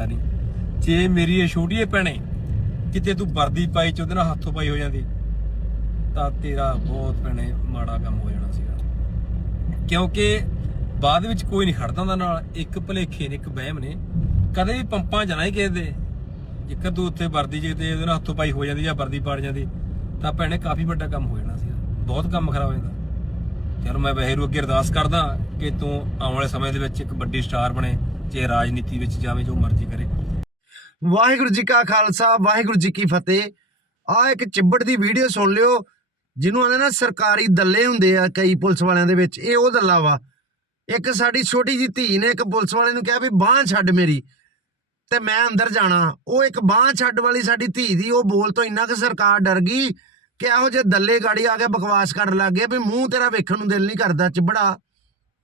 ਲੈ ਨਹੀਂ। ਜੇ ਮੇਰੀ ਇਹ ਛੋਟੀ ਭੈਣੇ ਕਿਤੇ ਤੂੰ ਵਰਦੀ ਪਾਈ ਚ ਉਹਦੇ ਨਾਲ ਹੱਥੋਂ ਪਾਈ ਹੋ ਜਾਂਦੀ, ਤਾਂ ਤੇਰਾ ਬਹੁਤ ਭੈਣੇ ਮਾੜਾ ਕੰਮ ਹੋ ਜਾਣਾ ਸੀਗਾ। ਕਿਉਂਕਿ ਬਾਅਦ ਵਿੱਚ ਕੋਈ ਨਹੀਂ ਖੜਦਾ ਹੁੰਦਾ ਨਾਲ, ਇੱਕ ਭਲੇਖੇ ਨੇ, ਇੱਕ ਵਹਿਮ ਨੇ। ਕਦੇ ਵੀ ਪੰਪਾਂ ਜਾਣਾ ਹੀ ਕਿਸੇ ਦੇ। ਜੇਕਰ ਤੂੰ ਉੱਥੇ ਵਰਦੀ ਜੇ ਤੇ ਉਹਦੇ ਨਾਲ ਹੱਥੋਂ ਪਾਈ ਹੋ ਜਾਂਦੀ ਜਾਂ ਵਰਦੀ ਪਾੜ ਜਾਂਦੀ, ਤਾਂ ਭੈਣੇ ਕਾਫੀ ਵੱਡਾ ਕੰਮ ਹੋ ਜਾਣਾ ਸੀ ਬਹੁਤ ਕੰਮ ਖਰਾਬ ਹੋ ਜਾਂਦਾ। ਚਲ ਮੈਂ ਵੈਸੇ ਅੱਗੇ ਅਰਦਾਸ ਕਰਦਾ ਕਿ ਤੂੰ ਆਉਣ ਵਾਲੇ ਸਮੇਂ ਦੇ ਵਿੱਚ ਇੱਕ ਵੱਡੀ ਸਟਾਰ ਬਣੇ। ਜੇ ਰਾਜਨੀਤੀ ਵਿੱਚ ਜਾਵੇਂ, ਜੋ ਮਰਜ਼ੀ ਕਰੇ। ਵਾਹਿਗੁਰੂ ਜੀ ਕਾ ਖਾਲਸਾ, ਵਾਹਿਗੁਰੂ ਜੀ ਕੀ ਫਤਿਹ। ਆ ਇੱਕ ਚਿੱਬੜ ਦੀ ਵੀਡੀਓ ਸੁਣ ਲਿਓ, ਜਿਹਨੂੰ ਆਂਦੇ ਨਾ ਸਰਕਾਰੀ ਦੱਲੇ ਹੁੰਦੇ ਆ ਕਈ ਪੁਲਿਸ ਵਾਲਿਆਂ ਦੇ ਵਿੱਚ, ਇਹ ਉਹ ਦੱਲਾ ਵਾ। ਇੱਕ ਸਾਡੀ ਛੋਟੀ ਜੀ ਧੀ ਨੇ ਇੱਕ ਪੁਲਿਸ ਵਾਲੇ ਨੂੰ ਕਿਹਾ ਵੀ ਬਾਹ ਛੱਡ ਮੇਰੀ, ਤੇ ਮੈਂ ਅੰਦਰ ਜਾਣਾ। ਉਹ ਇੱਕ ਬਾਹ ਛੱਡ ਵਾਲੀ ਸਾਡੀ ਧੀ ਦੀ, ਉਹ ਬੋਲ ਤੋਂ ਇੰਨਾ ਕਿ ਸਰਕਾਰ ਡਰ ਗਈ ਕਿ ਇਹੋ ਜਿਹੇ ਦੱਲੇ ਗਾੜੀ ਆ ਕੇ ਬਕਵਾਸ ਕਰਨ ਲੱਗ ਗਏ ਵੀ ਮੂੰਹ ਤੇਰਾ ਵੇਖਣ ਨੂੰ ਦਿਲ ਨਹੀਂ ਕਰਦਾ, ਚਿੱਬੜਾ।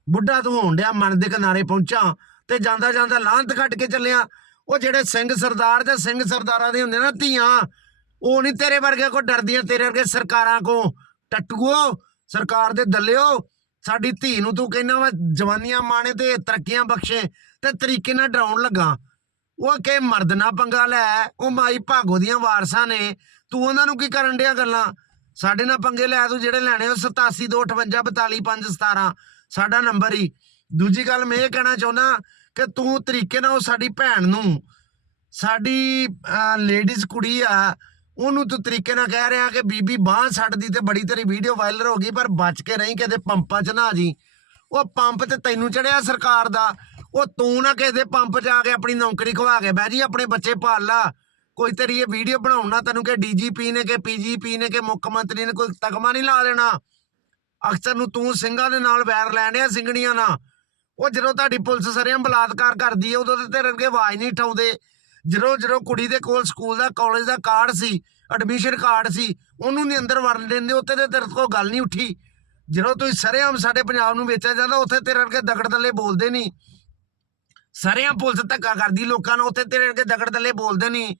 ਬੁੱਢਾ ਤੂੰ ਹੋਣ ਡਿਆ, ਮਨ ਦੇ ਕਿਨਾਰੇ ਪਹੁੰਚਾ। ਤੇ ਜਾਂਦਾ ਜਾਂਦਾ ਲਾਂਤ ਕੱਟ ਕੇ ਚੱਲਿਆ। ਉਹ ਜਿਹੜੇ ਸਿੰਘ ਸਰਦਾਰ ਤੇ ਸਿੰਘ ਸਰਦਾਰਾਂ ਦੇ ਹੁੰਦੇ ਨਾ ਧੀਆਂ, ਉਹ ਨਹੀਂ ਤੇਰੇ ਵਰਗੇ ਕੋ ਡਰਦੀਆਂ, ਤੇਰੇ ਵਰਗੇ ਸਰਕਾਰਾਂ ਕੋ ਟੱਟੂਓ, ਸਰਕਾਰ ਦੇ ਦੱਲਿਓ, ਸਾਡੀ ਧੀ ਨੂੰ ਤੂੰ ਕਹਿੰਦਾ ਵਾ, ਜਵਾਨੀਆਂ ਮਾਣੇ ਤੇ ਤਰੱਕੀਆਂ ਬਖਸ਼ੇ ਤੇ ਤਰੀਕੇ ਨਾਲ ਡਰਾਉਣ ਲੱਗਾ। ਉਹ ਕਿ ਮਰਦ ਨਾ ਪੰਗਾ ਲੈ, ਉਹ ਮਾਈ ਭਾਗੋ ਦੀਆਂ ਵਾਰਸਾਂ ਨੇ। ਤੂੰ ਉਹਨਾਂ ਨੂੰ ਕੀ ਕਰਨ ਡਿਆ ਗੱਲਾਂ? ਸਾਡੇ ਨਾਲ ਪੰਗੇ ਲੈ, ਤੂੰ ਜਿਹੜੇ ਲੈਣੇ ਉਹ 8725542517 ਸਾਡਾ ਨੰਬਰ ਹੀ ਦੂਜੀ ਗੱਲ ਮੈਂ ਇਹ ਕਹਿਣਾ ਚਾਹੁੰਦਾ ਕਿ ਤੂੰ ਤਰੀਕੇ ਨਾਲ ਉਹ ਸਾਡੀ ਭੈਣ ਨੂੰ, ਸਾਡੀ ਲੇਡੀਜ਼ ਕੁੜੀ ਆ, ਉਹਨੂੰ ਤੂੰ ਤਰੀਕੇ ਨਾਲ ਕਹਿ ਰਿਹਾ ਕਿ ਬੀਬੀ ਬਾਹ ਛੱਡਦੀ ਤੇ ਬੜੀ ਤੇਰੀ ਵੀਡੀਓ ਵਾਇਰਲ ਹੋ ਗਈ, ਪਰ ਬਚ ਕੇ ਰਹੀਂ ਕਿਤੇ ਪੰਪਾਂ 'ਚ ਨਾ ਜੀ ਉਹ ਪੰਪ ਤੇ ਤੈਨੂੰ ਚੜਿਆ ਸਰਕਾਰ ਦਾ, ਉਹ ਤੂੰ ਨਾ ਕਿਸੇ ਦੇ ਪੰਪ 'ਚ ਆ ਕੇ ਆਪਣੀ ਨੌਕਰੀ ਖਵਾ ਕੇ ਬਹਿ ਜੀ ਆਪਣੇ ਬੱਚੇ ਪਾਲ ਲਾ। ਕੋਈ ਤੇਰੀ ਇਹ ਵੀਡੀਓ ਬਣਾਉਣਾ ਤੈਨੂੰ ਕਿ ਡੀਜੀਪੀ ਨੇ ਕਿ ਪੀਜੀਪੀ ਨੇ ਕਿ ਮੁੱਖ ਮੰਤਰੀ ਨੇ ਕੋਈ ਤਗਮਾ ਨਹੀਂ ਲਾ ਦੇਣਾ। ਅਕਸਰ ਨੂੰ ਤੂੰ ਸਿੰਘਾਂ ਦੇ ਨਾਲ ਵੈਰ ਲੈਣਿਆ ਸਿੰਘਣੀਆਂ ਨਾਲ। ਉਹ ਜਦੋਂ ਤੁਹਾਡੀ ਪੁਲਿਸ ਸਰਿਆਂ ਬਲਾਤਕਾਰ ਕਰਦੀ ਹੈ ਉਦੋਂ ਤੇ ਤੇਰੇ ਅੱਗੇ ਆਵਾਜ਼ ਨਹੀਂ ਠਾਉਂਦੇ ਜਦੋਂ ਜਦੋਂ ਕੁੜੀ ਦੇ ਕੋਲ ਸਕੂਲ ਦਾ ਕਾਲਜ ਦਾ ਕਾਰਡ ਸੀ ਐਡਮਿਸ਼ਨ ਕਾਰਡ ਸੀ, ਉਹਨੂੰ ਨਹੀਂ ਅੰਦਰ ਵੜਨ ਦਿੰਦੇ, ਉੱਥੇ ਤੇ ਤੇਰੇ ਕੋਲ ਗੱਲ ਨਹੀਂ ਉੱਠੀ। ਜਦੋਂ ਤੁਸੀਂ ਸਰੇਆਮ ਸਾਡੇ ਪੰਜਾਬ ਨੂੰ ਵੇਚਿਆ ਜਾਂਦਾ, ਉੱਥੇ ਤੇਰੇ ਅੱਗੇ ਦਗੜ ਥੱਲੇ ਬੋਲਦੇ ਨਹੀਂ। ਸਰੇਆਮ ਪੁਲਿਸ ਧੱਕਾ ਕਰਦੀ, ਲੋਕਾਂ ਨੂੰ ਉੱਥੇ ਤੇਰੇ ਅੱਗੇ ਦਗੜ ਥੱਲੇ ਬੋਲਦੇ ਨਹੀਂ।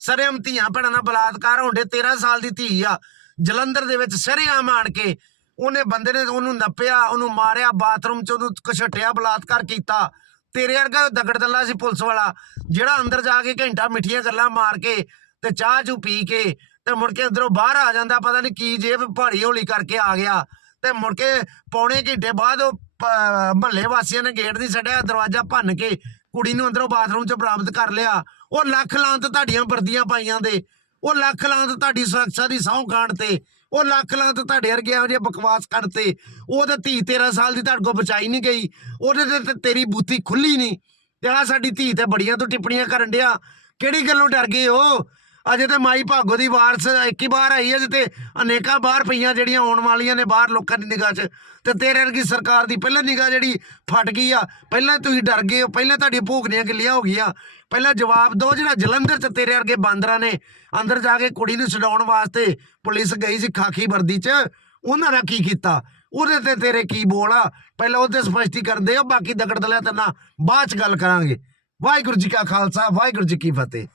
ਸਰੇਆਮ ਧੀਆਂ ਭੈਣਾਂ ਦਾ ਬਲਾਤਕਾਰ ਹੁੰਦੇ 13 ਸਾਲ ਦੀ ਧੀ ਆ, ਜਲੰਧਰ ਦੇ ਵਿੱਚ ਸਰੇਆਮ ਆਣ ਕੇ ਉਹਨੇ ਬੰਦੇ ਨੇ ਉਹਨੂੰ ਨੱਪਿਆ, ਉਹਨੂੰ ਮਾਰਿਆ, ਬਾਥਰੂਮ 'ਚ ਉਹਨੂੰ ਘਛਟਿਆ ਬਲਾਤਕਾਰ ਕੀਤਾ। ਤੇਰੇ ਵਰਗਾ ਦਗੜ ਦੱਲਾ ਸੀ ਪੁਲਿਸ ਵਾਲਾ, ਜਿਹੜਾ ਅੰਦਰ ਜਾ ਕੇ ਘੰਟਾ ਮਿੱਠੀਆਂ ਗੱਲਾਂ ਮਾਰ ਕੇ ਤੇ ਚਾਹ ਚੂ ਪੀ ਕੇ ਤੇ ਮੁੜ ਕੇ ਅੰਦਰੋਂ ਬਾਹਰ ਆ ਜਾਂਦਾ, ਪਤਾ ਨਹੀਂ ਕੀ ਜੇਬ ਭਾਰੀ ਹੌਲੀ ਕਰਕੇ ਆ ਗਿਆ। ਤੇ ਮੁੜ ਕੇ ਪੌਣੇ ਘੰਟੇ ਬਾਅਦ ਉਹ ਮਹੱਲੇ ਵਾਸੀਆਂ ਨੇ ਗੇਟ ਦੀ ਛੱਡਿਆ, ਦਰਵਾਜ਼ਾ ਭੰਨ ਕੇ ਕੁੜੀ ਨੂੰ ਅੰਦਰੋਂ ਬਾਥਰੂਮ 'ਚ ਬਰਾਮਦ ਕਰ ਲਿਆ। ਉਹ ਲੱਖ ਲਾਂਤ ਤੁਹਾਡੀਆਂ ਵਰਦੀਆਂ ਪਾਈਆਂ ਦੇ, ਉਹ ਲੱਖ ਲਾਂਤ ਤੁਹਾਡੀ ਸੁਰੱਖਿਆ ਦੀ ਸਹੁੰ ਖਾਣ ਤੇ। ਉਹ ਲੱਖ ਲਾਂਤ ਤੁਹਾਡੇ ਵਰਗੇ ਇਹੋ ਜਿਹੇ ਬਕਵਾਸ ਕਰਤੇ। ਉਹ ਤੇ ਧੀ 13 ਸਾਲ ਦੀ ਤੁਹਾਡੇ ਕੋਲ ਬਚਾਈ ਨਹੀਂ ਗਈ। ਉਹਦੇ ਤੇ ਤੇਰੀ ਬੂਤੀ ਖੁੱਲੀ ਨਹੀਂ। ਤੇ ਆਹ ਸਾਡੀ ਧੀ ਤੇ ਬੜੀਆਂ ਤੋਂ ਟਿੱਪਣੀਆਂ ਕਰਨ ਡਿਆ। ਕਿਹੜੀ ਗੱਲੋਂ ਡਰ ਗਏ ਹੋ? ਅਜੇ ਤੇ ਮਾਈ ਭਾਗੋ ਦੀ ਵਾਰਸ ਇੱਕ ਹੀ ਬਾਹਰ ਆਈ ਹੈ, ਅਜੇ ਅਨੇਕਾਂ ਬਾਹਰ ਪਈਆਂ ਜਿਹੜੀਆਂ ਆਉਣ ਵਾਲੀਆਂ ਨੇ ਬਾਹਰ ਲੋਕਾਂ ਦੀ ਨਿਗਾਹ 'ਚ। ਤੇ ਤੇਰੇ ਵਰਗੀ ਸਰਕਾਰ ਦੀ ਪਹਿਲਾਂ ਨਿਗਾਹ ਜਿਹੜੀ ਫਟ ਗਈ ਆ, ਪਹਿਲਾਂ ਤੁਸੀਂ ਡਰ ਗਏ ਹੋ, ਪਹਿਲਾਂ ਤੁਹਾਡੀਆਂ ਭੋਗਨੀਆਂ ਗਿੱਲੀਆਂ ਹੋ ਗਈਆਂ। ਪਹਿਲਾਂ ਜਵਾਬ ਦਿਓ ਜਿਹੜਾ ਜਲੰਧਰ 'ਚ ਤੇਰੇ ਵਰਗੇ ਬਾਂਦਰਾਂ ਨੇ ਅੰਦਰ ਜਾ ਕੇ ਕੁੜੀ ਨੂੰ ਛਡਾਉਣ ਵਾਸਤੇ ਪੁਲਿਸ ਗਈ ਸੀ ਖਾਕੀ ਵਰਦੀ 'ਚ, ਉਹਨਾਂ ਨੇ ਕੀ ਕੀਤਾ? ਉਹਦੇ ਤੇ ਤੇਰੇ ਕੀ ਬੋਲ ਆ? ਪਹਿਲਾਂ ਉਹਦੇ ਸਪਸ਼ਟੀਕਰਨ ਦਿਓ ਬਾਕੀ ਦਗੜ ਦਲਿਆ ਤੇ ਬਾਅਦ 'ਚ ਗੱਲ ਕਰਾਂਗੇ। ਵਾਹਿਗੁਰੂ ਜੀ ਕਾ ਖਾਲਸਾ, ਵਾਹਿਗੁਰੂ ਜੀ ਕੀ ਫਤਿਹ।